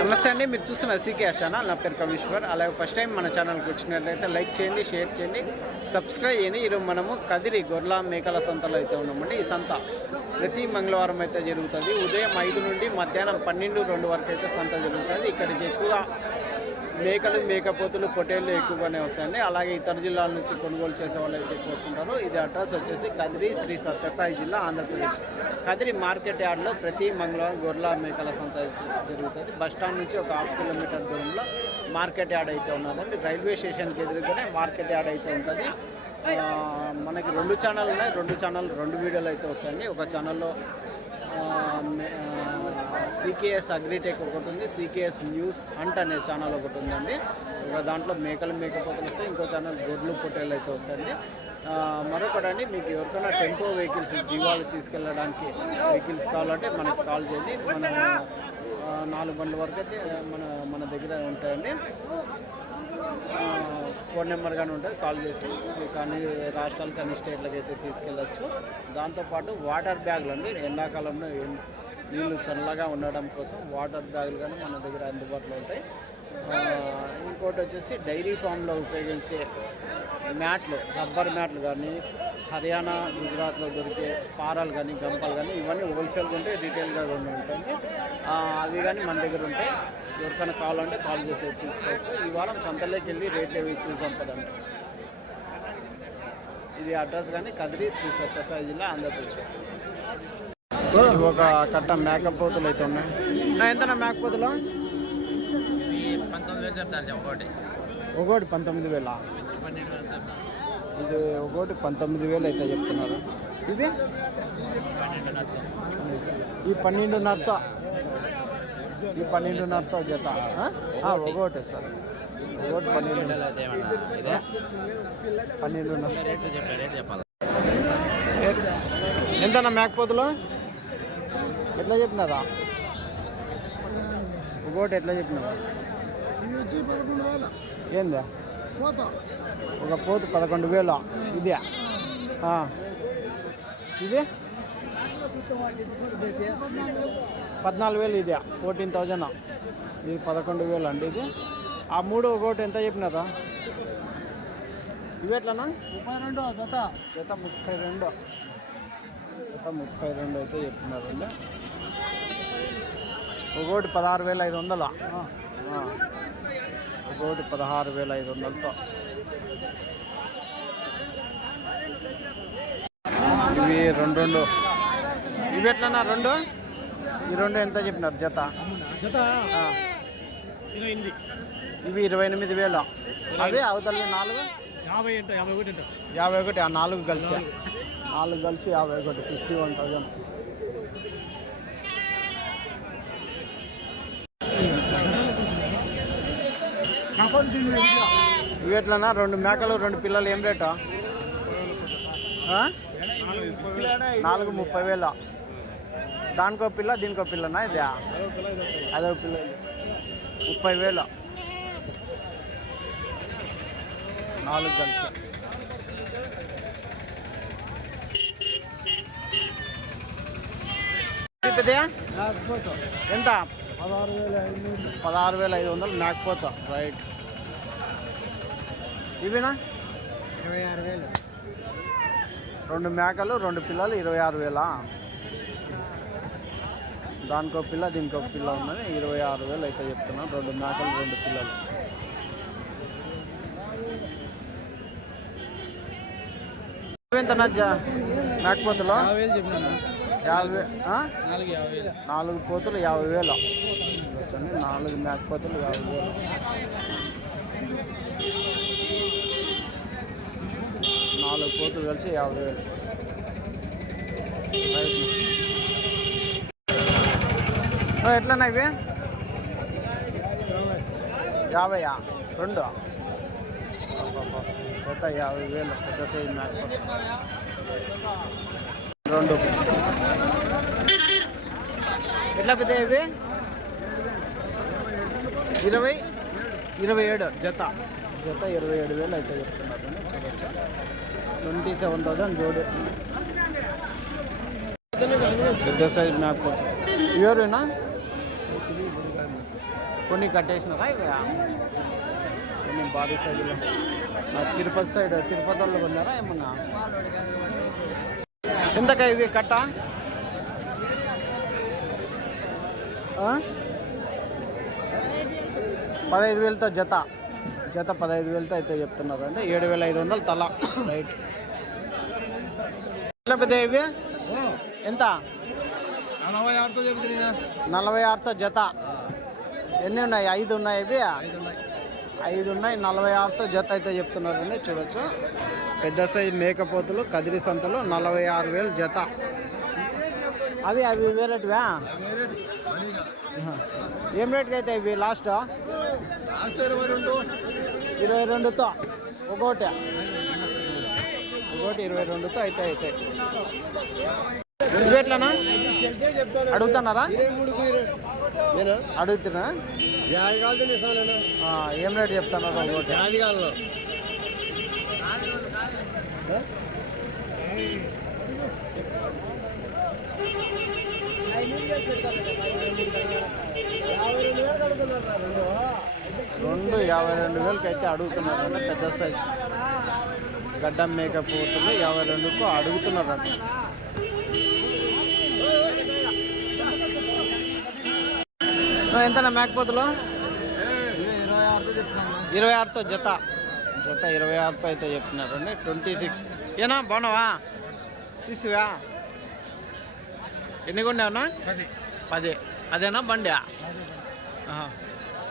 నమస్తే అండి, మీరు చూస్తున్న సీకే ఛానల్. నా పేరు కమేశ్వర్. అలాగే ఫస్ట్ టైం మన ఛానల్కి వచ్చినట్లయితే లైక్ చేయండి, షేర్ చేయండి, సబ్స్క్రైబ్ చేయండి. ఈరోజు మనము కదిరి గొర్రెల మేకల సంతలో అయితే ఉన్నామండి. ఈ సంత ప్రతి మంగళవారం అయితే జరుగుతుంది. ఉదయం 5 నుండి మధ్యాహ్నం 12-2 వరకు అయితే సంత జరుగుతుంది. ఇక్కడికి ఎక్కువగా మేకలు, మేకపోతులు, పొట్టేళ్ళు ఎక్కువగానే వస్తాయండి. అలాగే ఇతర జిల్లాల నుంచి కొనుగోలు చేసే వాళ్ళు అయితే ఎక్కువ వస్తుంటారు. ఇది అడ్రస్ వచ్చేసి కదిరి, శ్రీ సత్యసాయి జిల్లా, ఆంధ్రప్రదేశ్. కదిరి మార్కెట్ యార్డ్లో ప్రతి మంగళవారం గొర్రెల మేకల సంత జరుగుతుంది. బస్టాండ్ నుంచి ఒక 1/2 కిలోమీటర్ దూరంలో మార్కెట్ యార్డ్ అయితే ఉన్నదండి. రైల్వే స్టేషన్కి ఎదురుగానే మార్కెట్ యార్డ్ అయితే ఉంటుంది. మనకి 2 ఛానల్ ఉన్నాయి. 2 ఛానల్ 2 వీడియోలు అయితే వస్తాయండి. ఒక ఛానల్లో సికేఎస్ అగ్రిటెక్ ఒకటి ఉంది, సికేఎస్ న్యూస్ హంట్ అనే ఛానల్ ఒకటి ఉందండి. ఒక దాంట్లో మేకలు, మేకపోతలు వస్తాయి. ఇంకో ఛానల్ గొర్రెలు, పొట్టేళ్ళు అయితే వస్తాయండి. మరొకటండి, మీకు ఎవరికైనా టెంపో వెహికల్స్, జీవాలు తీసుకెళ్ళడానికి వెహికల్స్ కావాలంటే మనకు కాల్ చేయండి. మన 4 బండ్ల వరకు అయితే మన దగ్గర ఉంటాయండి. ఫోన్ నెంబర్ కానీ ఉంటుంది. కాల్ చేసి మీకు అన్ని రాష్ట్రాలకు, అన్ని స్టేట్లకు అయితే తీసుకెళ్ళచ్చు. దాంతోపాటు వాటర్ బ్యాగులు అండి, ఎండాకాలంలో నీళ్ళు చల్లగా ఉండడం కోసం వాటర్ బ్యాగులు కానీ మన దగ్గర అందుబాటులో ఉంటాయి. ఇంకోటి వచ్చేసి డైరీ ఫామ్లో ఉపయోగించే మ్యాట్లు, రబ్బర్ మ్యాట్లు కానీ, హర్యానా, గుజరాత్లో దొరికే పారాలు కానీ, గంపలు కానీ, ఇవన్నీ హోల్సేల్గా ఉంటాయి, రీటైల్గా కొన్ని ఉంటాయి. అవి కానీ మన దగ్గర ఉంటాయి. ఎవరికైనా కావాలంటే కాల్ చేసి తీసుకోవచ్చు. ఈ వారం సంతలోకి వెళ్ళి రేట్లు ఏవి చూసంపదండి. ఇది అడ్రస్ కానీ కదిరి, శ్రీ సత్యసాయి జిల్లా, ఆంధ్రప్రదేశ్. ఒక కట్ట మేకపోతులు అయితే ఉన్నాయి. ఎంతనా మేకపోతులు? ఒకటి 19,000. ఇది ఒకటి 19,000 అయితే చెప్తున్నారు. ఇది ఈ 12.5. ఈ 12.5 జత. ఒకటి సార్, ఒకటి 12.5. ఎంతన్నా మేకపోతులు? ఎట్లా చెప్పినారా? ఒకటి ఎట్లా చెప్పినారా? ఏందా? ఒక పోతు 11,000. ఇదే ఇది 14,000. ఇదే 14,000. ఇది 11,000 అండి. ఇది ఆ 3 ఒకటి ఎంత చెప్పినారా? ఇవి ఎట్లనా? 32 జత. జత 32. జత 32 అయితే చెప్తున్నారండి. ఒకటి 16,500. ఒకటి 16,500తో. ఇవి 2. ఇవి ఎట్లన్నా 2? ఈ 2 ఎంత చెప్పినారు జత? జత ఇవి 28,000. అవి అవతల 4 51. ఆ 4 కలిసి 51. 51,000. ఇవి ఎట్లన్నా 2 మేకలు, 2 పిల్లలు ఏం రేటు? 4,30,000. దానికో పిల్ల, దీనికో పిల్లనా? ఇది అదో పిల్ల. 30,000. 4 కలిసి. ఎంత? 16,500 మేకపోతా. రైట్. ఇవినా 26,000. 2 మేకలు, 2 పిల్లలు 26,000. దానికో పిల్ల, దీనికో పిల్ల ఉన్నది. 26,000 అయితే చెప్తున్నాను. 2 మేకలు, 2 పిల్లలు. ఎంత మేకపోతులు? 50,000. 4 పోతులు 50,000. 4 మేకపోతులు 50,000. 4 పోతులు కలిసి 50,000. ఎట్లన్నా ఇవి? 50. 2 జత 50,000. పెద్ద సైజు మేకపోతు 2. ఎట్లా పెద్ద ఇవి? 27 జత. జత 27,000 అయితే చెప్తున్నారు. చూడొచ్చు. 27,000 జోడి. పెద్ద సైజ్ మేకపోతు. ఎవరేనా? కొన్ని కట్టేసినారా ఇవి కొన్ని భారీ సైజులో తిరుపతి సైడ్ తిరుపతి వాళ్ళు కొన్నారా ఏమన్నా ఎంతకా ఇవి కట్ట 15,000తో జత 15,000తో అయితే చెప్తున్నారు అంటే 7,500 తల రైట్ ఎట్లా పెద్ద ఇవి ఎంత 46తో చెప్తున్నా 46తో జత ఎన్ని ఉన్నాయి 5 ఉన్నాయి ఇవి 5 ఉన్నాయి 46తో జత అయితే చెప్తున్నారండి చూడొచ్చు పెద్ద సైజు మేకపోతులు కదిరి సంతలో 46,000 జత అవి వేరేటివా ఏం రేట్కి అయితే ఇవి లాస్ట్ 22తో ఒకటి 22తో అయితే ఎట్లనా అడుగుతున్నారా అడుగుతున్నా ఏం రేట్ చెప్తున్నారు ఒకటి రెండు 52,000కి అయితే అడుగుతున్నారంటే పెద్ద సైజు గడ్డం మేకప్ పోతులు 52కు అడుగుతున్నారంట ఎంతనా మేకపోతులు 26తో జత 26తో అయితే చెప్తున్నారండి 26 ఏనా బాగున్నావా తీసువా ఎన్ని కొన్నావునా 10 అదేనా బండి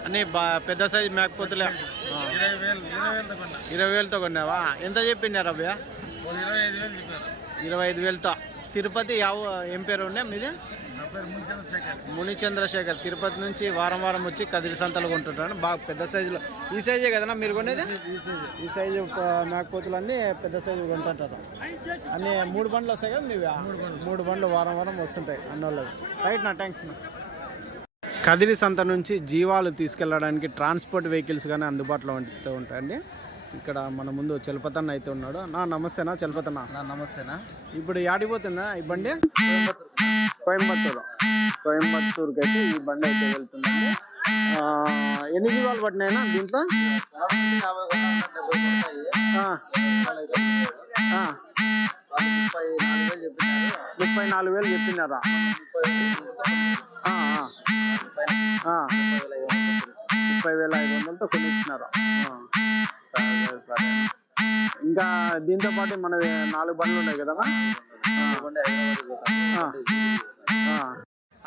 అన్నీ పెద్ద సైజు మేకపోతులే 20,000తో కొన్నావా ఎంత చెప్పినారు అబ్బా 25,000తో తిరుపతి ఏం పేరు ఉండే మీది ముని చంద్రశేఖర్ తిరుపతి నుంచి వారం వచ్చి కదిరి సంతలు కొంటుంటాను బాగా పెద్ద సైజులో ఈ సైజే కదనా మీరు కొనేది ఈ సైజు మేకపోతులు అన్నీ పెద్ద సైజు కొంటుంటారు అన్నీ 3 బండ్లు వస్తాయి కదా మీవి 3 బండ్లు వారం వస్తుంటాయి అన్నోళ్ళకి రైట్ నా థ్యాంక్స్ కదిరి సంత నుంచి జీవాలు తీసుకెళ్ళడానికి ట్రాన్స్పోర్ట్ వెహికల్స్ కానీ అందుబాటులో ఉంటాయండి ఇక్కడ మన ముందు చలపతన్న అయితే ఉన్నాడు నమస్తేనా చలపతన్న నమస్తేనా ఇప్పుడు యాడిపోతుందా ఈ బండి కోయంబత్తూరుకి అయితే ఈ బండి అయితే వెళ్తుందండి ఎన్ని జీవాలు పట్టినాయినా దీంట్లో 34,000 చెప్పినారా 30,500తో కొనిచ్చినారా సరే ఇంకా దీంతో పాటు మన 4 బండ్లు ఉన్నాయి కదా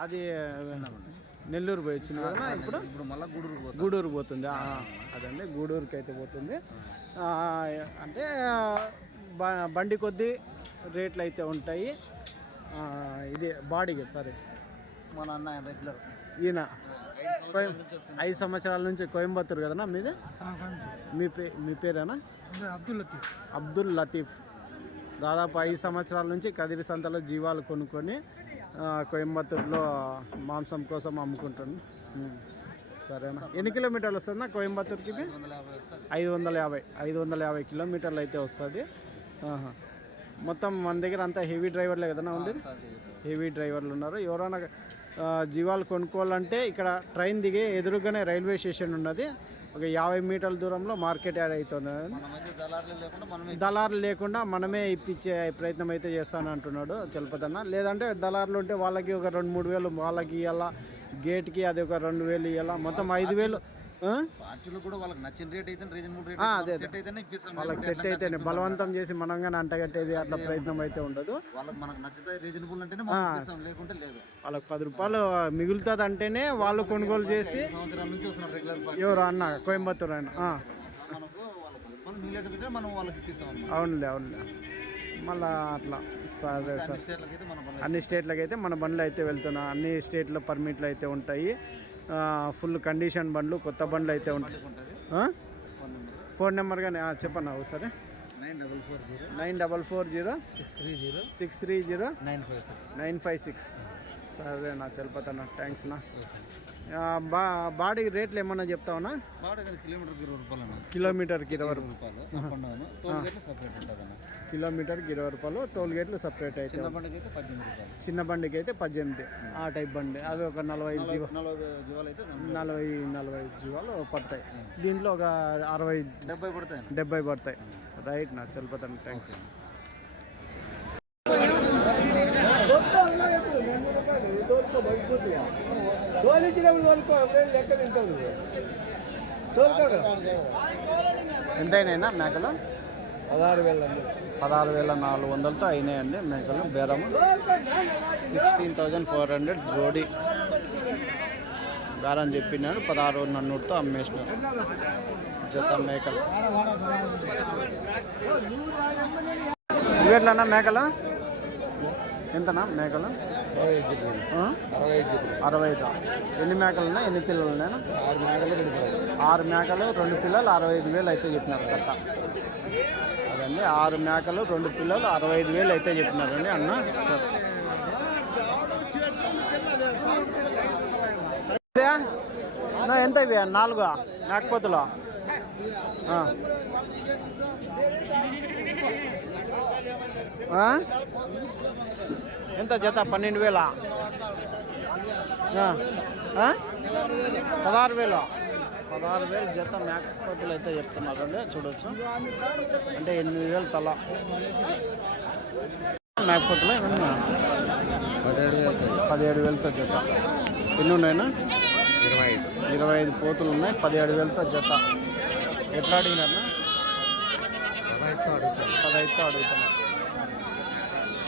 అది నెల్లూరు పోయి వచ్చింది కదా ఇప్పుడు మళ్ళీ గూడూరు పోతుంది అదండి గూడూరుకి అయితే పోతుంది అంటే బండి కొద్దీ రేట్లు అయితే ఉంటాయి ఇది బాడీకి సరే మన అన్న రెగ్యులర్ ఈయన 5 సంవత్సరాల నుంచి కోయంబత్తూరు కదనా మీది మీ పేరేనా అబ్దుల్ లతీఫ్ దాదాపు 5 సంవత్సరాల నుంచి కదిరి సంతలో జీవాలు కొనుక్కొని కోయంబత్తూరులో మాంసం కోసం అమ్ముకుంటాను సరేనా ఎన్ని కిలోమీటర్లు వస్తుందా కోయంబత్తూరుకి 550 కిలోమీటర్లు అయితే వస్తుంది మొత్తం మన దగ్గర అంతా హెవీ డ్రైవర్లే కదన్నా ఉండేది హెవీ డ్రైవర్లు ఉన్నారు ఎవరైనా జీవాలు కొనుక్కోవాలంటే ఇక్కడ ట్రైన్ దిగి ఎదురుగానే రైల్వే స్టేషన్ ఉన్నది ఒక 50 మీటర్ల దూరంలో మార్కెట్ యాడ్ అవుతుంది దళారులు లేకుండా మనమే ఇప్పించే ప్రయత్నం అయితే చేస్తాను అంటున్నాడు చలపతన్న లేదంటే దళారులు ఉంటే వాళ్ళకి ఒక 2-3 వేలు వాళ్ళకి ఇవ్వాలా గేట్కి అది ఒక 2,000 ఇవ్వాలా మొత్తం 5,000 పార్టీలు కూడా వాళ్ళకి నచ్చిన రేట్ అయితే రీజనబుల్ రేట్ అదే వాళ్ళకి సెట్ అయితేనే బలవంతం చేసి మనంగానే అంటగట్టేది అట్లా ప్రయత్నం అయితే ఉండదు వాళ్ళకి మనకు నచ్చితే రీజనబుల్ అంటేనే లేకుంటే లేదు వాళ్ళకి 10 రూపాయలు మిగులుతుంది అంటేనే వాళ్ళు కొనుగోలు చేసి సంవత్సరాల నుంచి వస్తున్నారు రెగ్యులర్ ఎవరు అన్న కోయంబత్తూరు ఆయన అవునులే మళ్ళీ అట్లా సరే సార్ అన్ని స్టేట్లకి అయితే మన బండ్లు అయితే వెళ్తున్నాం అన్ని స్టేట్లో పర్మిట్లు అయితే ఉంటాయి ఫుల్ కండిషన్ బండ్లు కొత్త బండ్లు అయితే ఉంటాయి ఫోన్ నెంబర్ కానీ చెప్పన్నా ఒకసారి 9440 630 956 సరే నా చలిపోతాను థ్యాంక్స్ నా బాడీ రేట్లు ఏమన్నా చెప్తావనా? వాడగల కిలోమీటర్కి 20 రూపాయలు అన్న. కిలోమీటర్కి 20 రూపాయలు అప్ అండ్ డౌన్. టోల్ గేట్లు సపరేట్ ఉంటుంది అన్న. కిలోమీటర్కి 20 రూపాయలు, టోల్ గేట్లు సపరేట్ అయితే. చిన్న బండికి అయితే 18 రూపాయలు. చిన్న బండికి అయితే 18. ఆ టైప్ బండి అవి ఒక 45 జీవాలు అయితే 40 జీవాలు పడతాయి. దీంట్లో ఒక 70 పడతాయి. 70 పడతాయి. రైట్ నా చల్పతాను. థ్యాంక్స్. ఎంతైనా మేకలు? 16,400తో అయినాయండి మేకలు. బేరము 16,400 జోడి బేరం చెప్పినాడు. 16,100తో అమ్మేసినారు జత మేకలు. ఇవేట్లన్నా మేకలు? ఎంతనా మేకలు? 65. ఎన్ని మేకలు ఉన్నాయి? ఎన్ని పిల్లలు ఉన్నాయి? 6 మేకలు 2 పిల్లలు 65,000 అయితే చెప్పినారు కట్ట. అదండి 6 మేకలు 2 పిల్లలు 65,000 అయితే చెప్పినారండి అన్న. ఎంత ఇవి? 4 మేకపోతులు. ఎంత జత? 12,000. 16,000 జత మేకపోతులు అయితే చెప్తున్నారండి. చూడొచ్చు. అంటే 8,000 తల మేకపోతులు. 17,000తో జత. ఎన్ని ఉన్నాయినా? 25 పోతులు ఉన్నాయి. 17,000తో జత. ఎట్లా అడిగినారన్నా? 15తో అడుగుతున్నారు.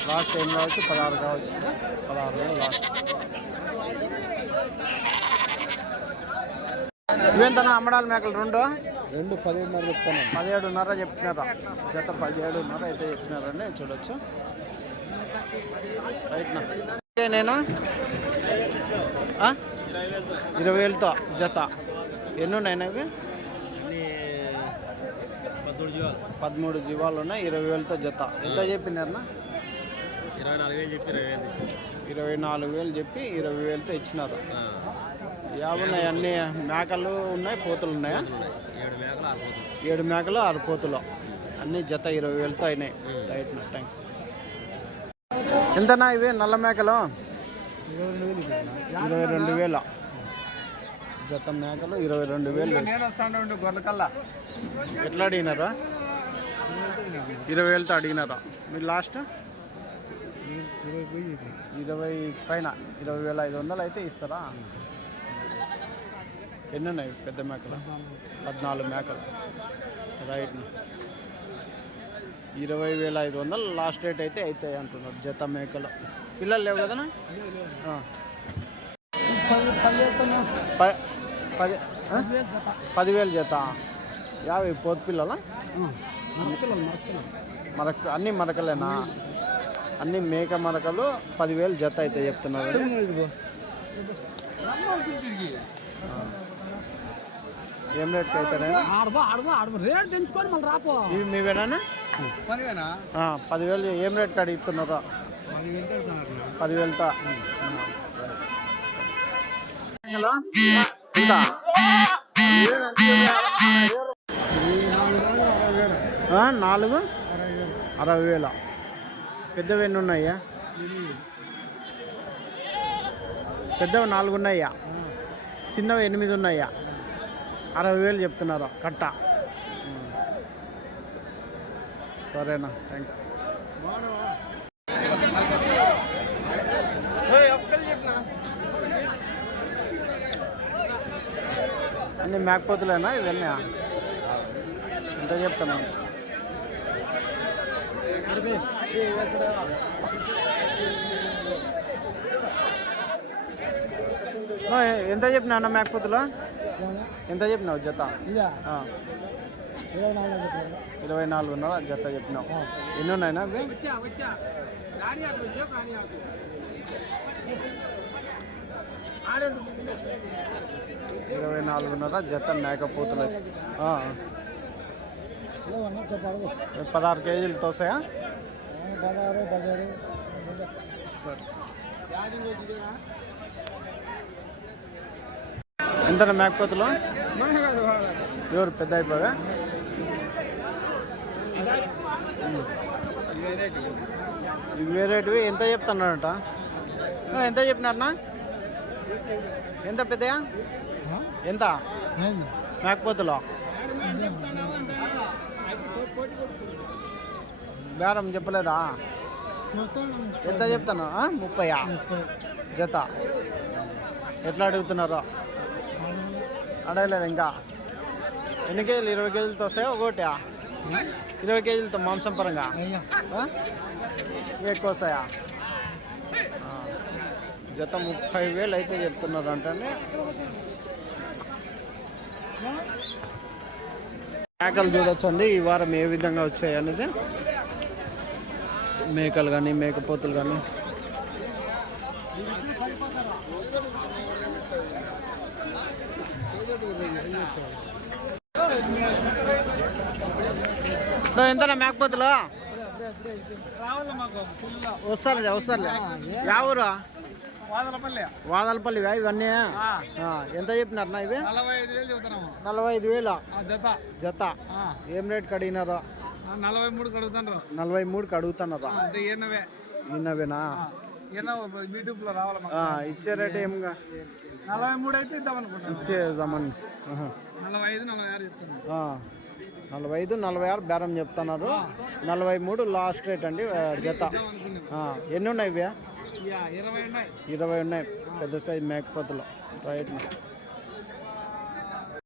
లాస్ట్ ఏం కావచ్చు? 16 కావచ్చు. 16,000 లాస్ట్. ఇవేంతనా అమ్మడాల మేకలు? 2 17,500 చెప్తాను. 17,500 చెప్తున్నారా జత? 17,500 అయితే చెప్తున్నారండి. చూడొచ్చు. రైట్నా నేనా? 20,000తో జత. ఎన్ని ఉన్నాయినా ఇవి? 13 జీవాలు ఉన్నాయి. 20,000తో జత. ఎంత చెప్పినారన్నా? 24,000 చెప్పి 20,000తో ఇచ్చినారు. యాభై అన్ని మేకలు ఉన్నాయి, పోతులు ఉన్నాయా? 7 మేకలు 6 పోతులు అన్ని జత 20,000తో అయినాయి. రైట్ నా థ్యాంక్స్. ఎంతనా ఇవి నల్ల మేకలు? 22,000 జత మేకలు 22,000. గొర్రెకల్లా ఎట్లా అడిగినారా? 20,000తో అడిగినారా మీరు? లాస్ట్ 20 పైన 20,500 అయితే ఇస్తారా? ఎన్ని ఉన్నాయి పెద్ద మేకలు? 14 మేకలు. రైట్. 20,500 లాస్ట్ రేట్ అయితే అవుతాయి అంటున్నారు జత మేకలు. పిల్లలు లేవు కదనా? 10,000 జత. 50 పోతు పిల్లల? అన్ని మరకలేనా? అన్ని మేక మరకలు 10,000 జత అయితే చెప్తున్నారు. ఏం రేట్ అవుతాయి? రేట్ తెంచుకొని మళ్ళీ రాపో. ఇవి మీవేనా? 10,000 ఏం రేట్ అడుగుతున్నారో? 10,000తో. 60,000. పెద్దవి ఎన్ని ఉన్నాయా? పెద్దవి 4 ఉన్నాయా? చిన్నవి 8 ఉన్నాయా? 60,000 చెప్తున్నారు కట్ట. సరేనా థ్యాంక్స్. అన్నీ మేకపోతులేనా ఇవన్నీ? ఎంత చెప్తాను? ఎంత చెప్పినా అన్న మేకపోతులు? ఎంత చెప్పినావు జత? 24,000 జత చెప్పినావు. ఎన్ని ఉన్నాయినా అవి? 24,000 జత మేకపోతులు. 16 కేజీలతో వస్తాయా? 16 సరే. ఎంత మేకపోతులు ఎవరు పెద్ద అయిపోగా ఇవి వేరేటివి ఎంత చెప్తున్నారట ఎంత చెప్పినారనా ఎంత పెద్దయా ఎంత మేకపోతులు బేరం చెప్పలేదా ఎంత చెప్తాను 30 జత ఎట్లా అడుగుతున్నారో అడగలేదు ఇంకా ఎన్ని కేజీలు 20 కేజీలతో వస్తాయా ఒకటి 20 కేజీలతో మాంసం పరంగా ఎక్కువ వస్తాయా జత 30,000 అయితే చెప్తున్నారు అంటే మేకలు చూడొచ్చండి ఈ వారం ఏ విధంగా వచ్చాయి అనేది మేకలు కానీ మేకపోతులు కానీ ఎంతనా మేకపోతులు వస్తారులే యా ఊరు వాదలపల్లి ఇవన్నీ ఎంత చెప్పినారన్నా ఇవి 45,000 జత ఏం రేట్ కడిగినారో 43 అడుగుతున్నారా ఈయనవేనా యూట్యూబ్లో రావాలి ఇచ్చే రేట్ ఏమిగా 43 అయితే ఇద్దాం అనుకుంటా ఇచ్చేద్దామని 45-46 చెప్తాను 45-46 బేరం చెప్తున్నారు 43 లాస్ట్ రేట్ అండి జత ఎన్ని ఉన్నాయి ఇవి 20 ఉన్నాయి పెద్ద సైజ్ మేకపోతులు రైట్